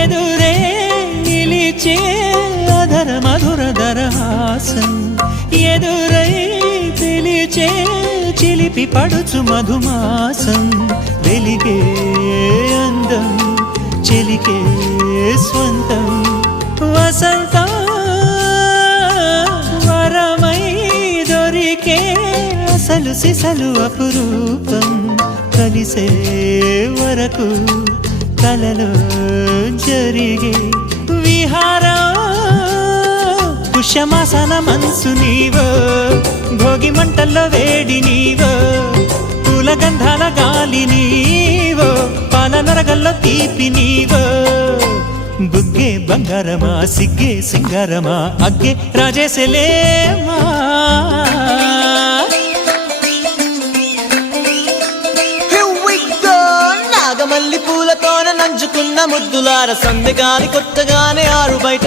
ఎదురే నిలిచే అధర మధుర దరహాసం ఎదురై పిలిచే చిలిపి పడుచు మధుమాసం వెలిగే అందం చెలికే స్వంతం వసంతం వరమై దొరికే అసలు సిసలు అపురూపం కలిసే వరకు కలలో జరిగే విహారం పుష్యమాసన మనసు నీవో భోగి మంటల్లో వేడి నీవో పూల గంధాల గాలి నీవో పాల నరగల్లో తీపి నీవో బుగ్గే బంగారమా సిగ్గే సింగారమా అగ్గే రాజేసలేమా నాగమల్లి పూలతోన నంచుకున్న ముద్దులార సందెగాని కొత్తగానే ఆరు బయట